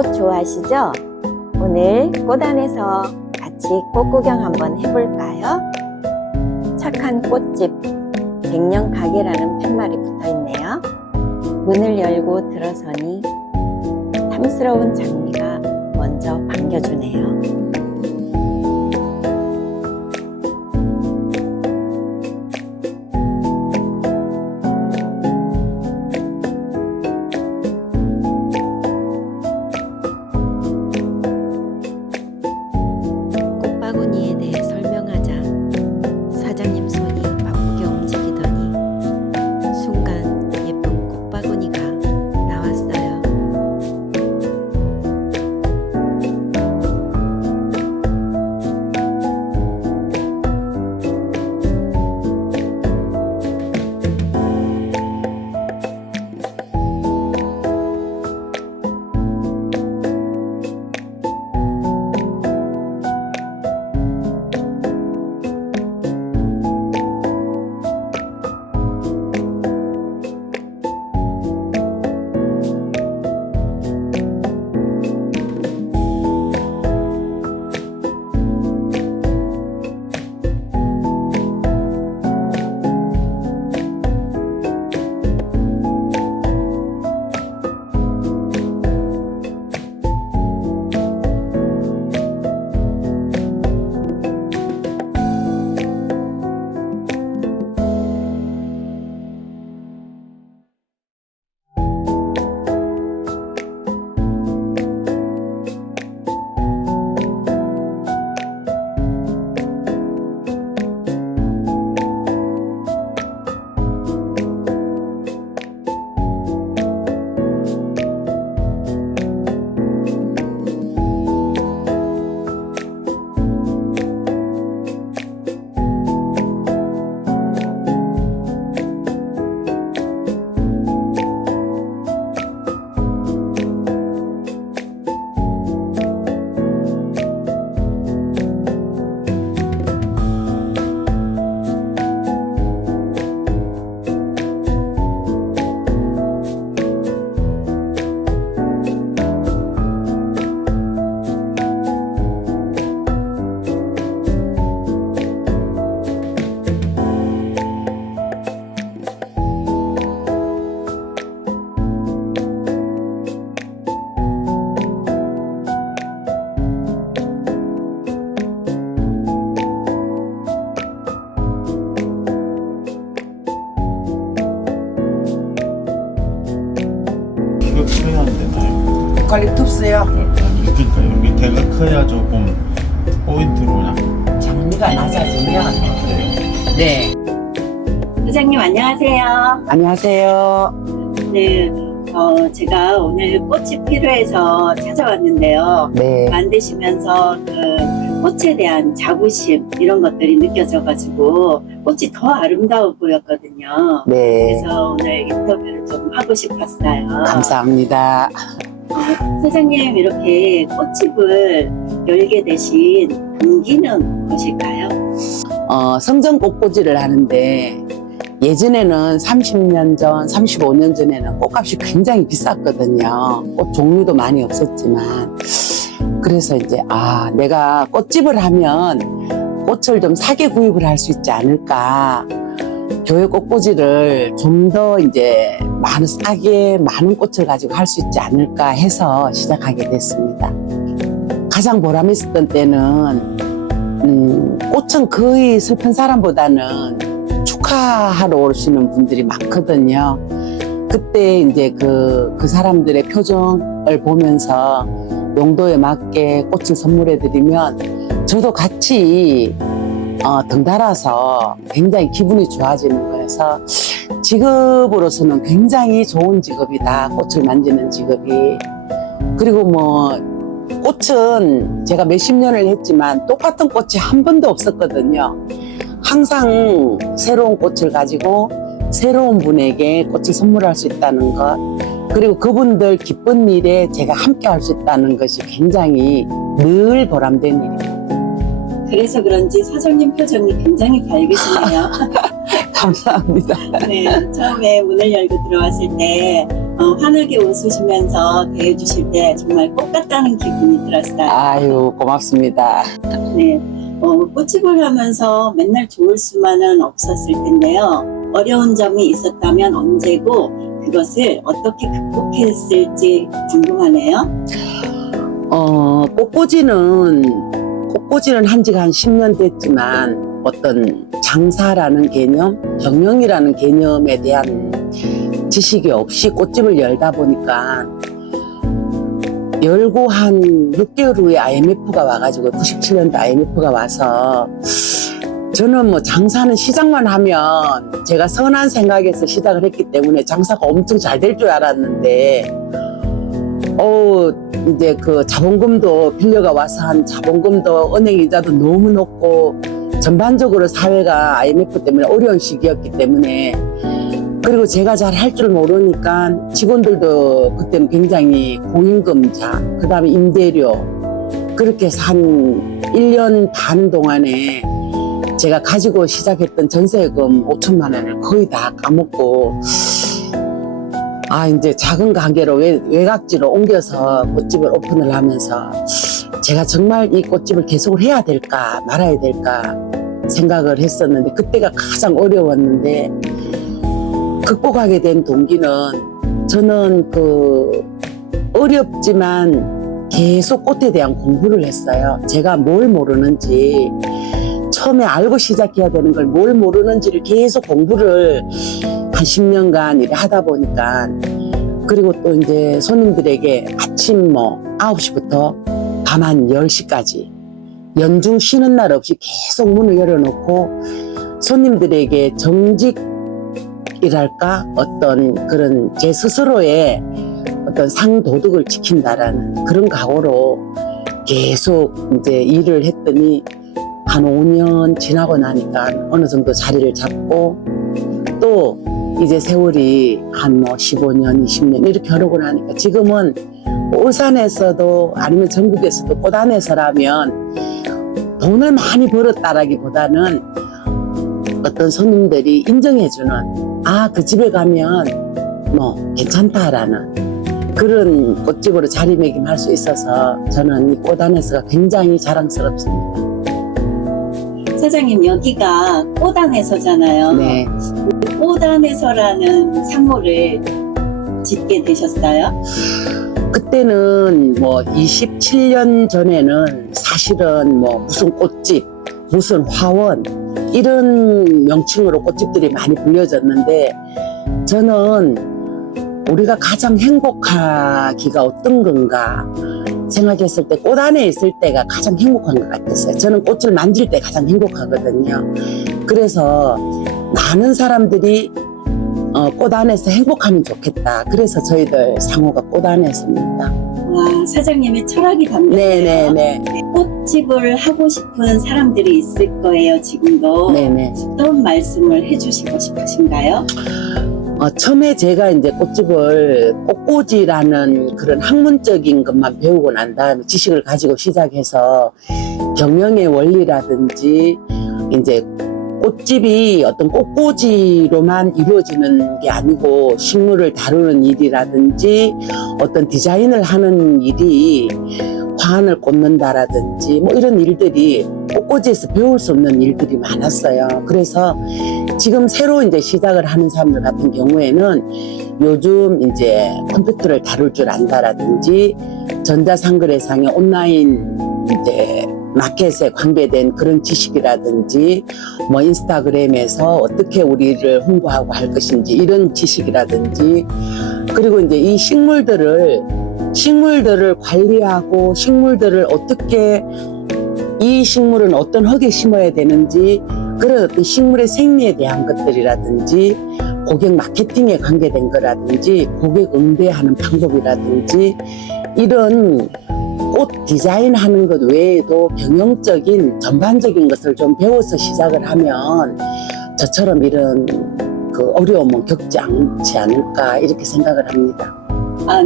꽃 좋아하시죠? 오늘 꽃 안에서 같이 꽃 구경 한번 해볼까요? 착한 꽃집 백년 가게라는 팻말이 붙어있네요. 문을 열고 들어서니 탐스러운 장미가 먼저 반겨주네요. 꽃바구니에 대해 설명하자 사장님 손이 바쁘게 움직이더니 순간 예쁜 꽃바구니가 나왔어요. 커야 안 되나요? 유칼립투스요. 아니, 그러니까 이런 게 대가 커야 조금 포인트로 그냥. 장미가 낮아지면 네. 네. 사장님 안녕하세요. 안녕하세요. 네, 제가 오늘 꽃이 필요해서 찾아왔는데요. 네. 만드시면서 그 꽃에 대한 자부심 이런 것들이 느껴져가지고 꽃이 더 아름다워 보였거든요. 네. 그래서 오늘 인터뷰를 좀 하고 싶었어요. 감사합니다. 사장님 이렇게 꽃집을 열게 되신 동기는 무엇일까요? 성전 꽃꽂이를 하는데 예전에는 30년 전, 35년 전에는 꽃값이 굉장히 비쌌거든요. 꽃 종류도 많이 없었지만. 그래서 이제, 내가 꽃집을 하면 꽃을 좀 싸게 구입을 할 수 있지 않을까. 교회 꽃꽂이를 좀 더 이제 싸게 많은 꽃을 가지고 할 수 있지 않을까 해서 시작하게 됐습니다. 가장 보람 있었던 때는, 꽃은 거의 슬픈 사람보다는 축하하러 오시는 분들이 많거든요. 그때 이제 그 사람들의 표정을 보면서 용도에 맞게 꽃을 선물해드리면 저도 같이 덩달아서 굉장히 기분이 좋아지는 거여서 직업으로서는 굉장히 좋은 직업이다. 꽃을 만지는 직업이. 그리고 뭐 꽃은 제가 몇십 년을 했지만 똑같은 꽃이 한 번도 없었거든요. 항상 새로운 꽃을 가지고 새로운 분에게 꽃을 선물할 수 있다는 것, 그리고 그분들 기쁜 일에 제가 함께 할 수 있다는 것이 굉장히 늘 보람된 일입니다. 그래서 그런지 사장님 표정이 굉장히 밝으시네요. 감사합니다. 네, 처음에 문을 열고 들어왔을 때 환하게 웃으시면서 대해주실 때 정말 꽃 같다는 기분이 들었어요. 아유, 고맙습니다. 네, 꽃집을 하면서 맨날 좋을 수만은 없었을 텐데요. 어려운 점이 있었다면 언제고 그것을 어떻게 극복했을지 궁금하네요. 꽃꽂이는 한 지가 한 10년 됐지만 어떤 장사라는 개념, 경영이라는 개념에 대한 지식이 없이 꽃집을 열다 보니까 열고 한 6개월 후에 IMF가 와가지고 97년도 IMF가 와서 저는 뭐 장사는 시작만 하면 제가 선한 생각에서 시작을 했기 때문에 장사가 엄청 잘 될 줄 알았는데 이제 그 자본금도 빌려가 와서 한 자본금도 은행 이자도 너무 높고 전반적으로 사회가 IMF 때문에 어려운 시기였기 때문에 그리고 제가 잘 할 줄 모르니까 직원들도 그때는 굉장히 고임금자 그 다음에 임대료 그렇게 해서 한 1년 반 동안에 제가 가지고 시작했던 전세금 5천만 원을 거의 다 까먹고 이제 작은 가게로 외곽지로 옮겨서 꽃집을 오픈을 하면서 제가 정말 이 꽃집을 계속 해야 될까 말아야 될까 생각을 했었는데 그때가 가장 어려웠는데 극복하게 된 동기는 저는 어렵지만 계속 꽃에 대한 공부를 했어요. 제가 뭘 모르는지 처음에 알고 시작해야 되는 걸 뭘 모르는지를 계속 공부를 한 10년간 이렇게 하다 보니까 그리고 또 이제 손님들에게 아침 9시부터 밤 한 10시까지 연중 쉬는 날 없이 계속 문을 열어놓고 손님들에게 정직이랄까 어떤 그런 제 스스로의 어떤 상도덕을 지킨다라는 그런 각오로 계속 이제 일을 했더니 한 5년 지나고 나니까 어느 정도 자리를 잡고 또 이제 세월이 한 15년, 20년 이렇게 흐르고 나니까 지금은 울산에서도 아니면 전국에서도 꽃안에서라면 돈을 많이 벌었다라기보다는 어떤 손님들이 인정해주는 그 집에 가면 괜찮다라는 그런 꽃집으로 자리매김할 수 있어서 저는 이 꽃안에서가 굉장히 자랑스럽습니다. 사장님 여기가 꽃안에서잖아요. 네. 꽃안에서라는 상호를 짓게 되셨어요? 그때는 27년 전에는 사실은 무슨 꽃집, 무슨 화원 이런 명칭으로 꽃집들이 많이 불려졌는데 저는 우리가 가장 행복하기가 어떤 건가 생각했을 때 꽃 안에 있을 때가 가장 행복한 것 같았어요. 저는 꽃을 만질 때 가장 행복하거든요. 그래서 많은 사람들이 꽃 안에서 행복하면 좋겠다. 그래서 저희들 상호가 꽃 안에서입니다. 와, 사장님의 철학이 담겨있네요. 네네네. 꽃집을 하고 싶은 사람들이 있을 거예요, 지금도. 네네. 어떤 말씀을 해주시고 싶으신가요? 처음에 제가 이제 꽃집을 꽃꽂이라는 그런 학문적인 것만 배우고 난 다음에 지식을 가지고 시작해서 경영의 원리라든지 이제 꽃집이 어떤 꽃꽂이로만 이루어지는 게 아니고 식물을 다루는 일이라든지 어떤 디자인을 하는 일이 화환을 꽂는다라든지 이런 일들이 꽃꽂이에서 배울 수 없는 일들이 많았어요. 그래서 지금 새로 이제 시작을 하는 사람들 같은 경우에는 요즘 이제 컴퓨터를 다룰 줄 안다라든지 전자상거래상의 온라인 이제 마켓에 관계된 그런 지식이라든지 인스타그램에서 어떻게 우리를 홍보하고 할 것인지 이런 지식이라든지 그리고 이제 이 식물들을 관리하고 식물들을 어떻게 이 식물은 어떤 흙에 심어야 되는지 그런 어떤 식물의 생리에 대한 것들이라든지 고객 마케팅에 관계된 거라든지 고객 응대하는 방법이라든지 이런 꽃 디자인하는 것 외에도 경영적인 전반적인 것을 좀 배워서 시작을 하면 저처럼 이런 어려움은 겪지 않지 않을까 이렇게 생각을 합니다.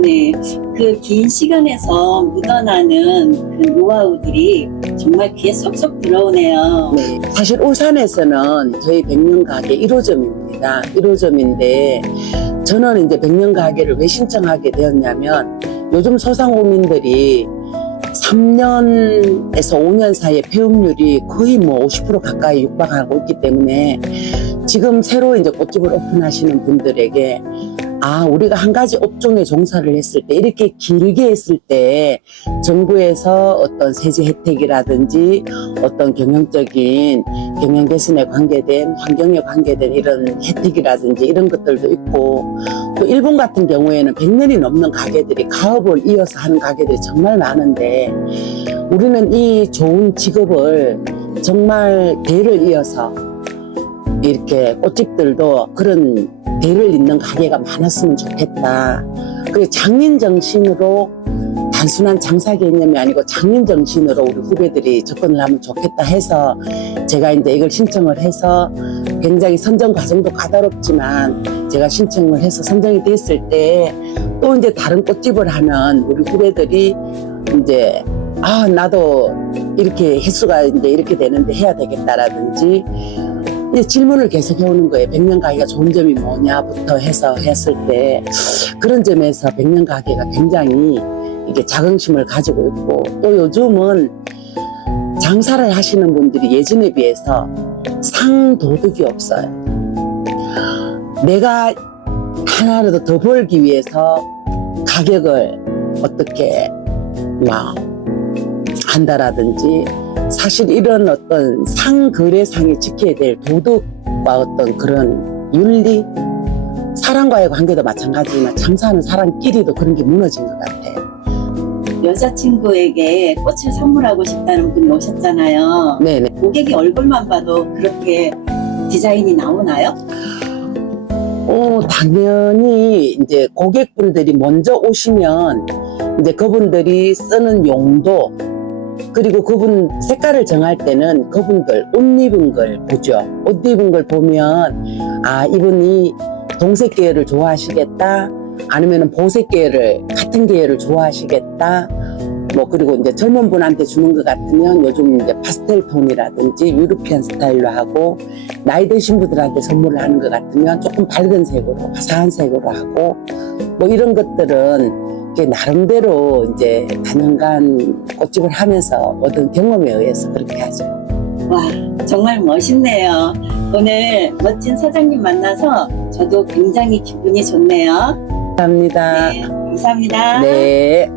네. 그 긴 시간에서 묻어나는 그 노하우들이 정말 귀에 쏙쏙 들어오네요. 네. 사실 울산에서는 저희 백년 가게 1호점입니다. 1호점인데 저는 이제 백년 가게를 왜 신청하게 되었냐면 요즘 소상공인들이 3년에서 5년 사이에 폐업률이 거의 뭐 50% 가까이 육박하고 있기 때문에 지금 새로 이제 꽃집을 오픈하시는 분들에게 우리가 한 가지 업종에 종사를 했을 때 이렇게 길게 했을 때 정부에서 어떤 세제 혜택이라든지 어떤 경영적인 경영 개선에 관계된 환경에 관계된 이런 혜택이라든지 이런 것들도 있고 또 일본 같은 경우에는 100년이 넘는 가게들이 가업을 이어서 하는 가게들이 정말 많은데 우리는 이 좋은 직업을 정말 대를 이어서 이렇게 꽃집들도 그런 대를 잇는 가게가 많았으면 좋겠다. 그리고 장인 정신으로 단순한 장사 개념이 아니고 장인 정신으로 우리 후배들이 접근을 하면 좋겠다 해서 제가 이제 이걸 신청을 해서 굉장히 선정 과정도 까다롭지만 제가 신청을 해서 선정이 됐을 때 또 이제 다른 꽃집을 하면 우리 후배들이 이제 나도 이렇게 횟수가 이제 이렇게 되는데 해야 되겠다라든지 질문을 계속 해오는 거예요. 백년 가게가 좋은 점이 뭐냐부터 해서 했을 때 그런 점에서 백년 가게가 굉장히 이게 자긍심을 가지고 있고 또 요즘은 장사를 하시는 분들이 예전에 비해서 상도덕이 없어요. 내가 하나라도 더 벌기 위해서 가격을 어떻게 한다라든지 사실 이런 어떤 상거래상에 지켜야 될 도덕과 어떤 그런 윤리, 사람과의 관계도 마찬가지지만 장사하는 사람끼리도 그런 게 무너진 것 같아요. 여자친구에게 꽃을 선물하고 싶다는 분이 오셨잖아요. 네네. 고객이 얼굴만 봐도 그렇게 디자인이 나오나요? 당연히 이제 고객분들이 먼저 오시면 이제 그분들이 쓰는 용도 그리고 그분 색깔을 정할 때는 그분들 옷 입은 걸 보죠. 옷 입은 걸 보면 이분이 동색 계열을 좋아하시겠다 아니면 보색 계열을 같은 계열을 좋아하시겠다 그리고 이제 젊은 분한테 주는 것 같으면 요즘 이제 파스텔 톤이라든지 유러피안 스타일로 하고 나이 드신 분들한테 선물을 하는 것 같으면 조금 밝은 색으로 화사한 색으로 하고 이런 것들은 나름대로 이제 다년간 꽃집을 하면서 얻은 경험에 의해서 그렇게 하죠. 와, 정말 멋있네요. 오늘 멋진 사장님 만나서 저도 굉장히 기분이 좋네요. 감사합니다. 네, 감사합니다. 네.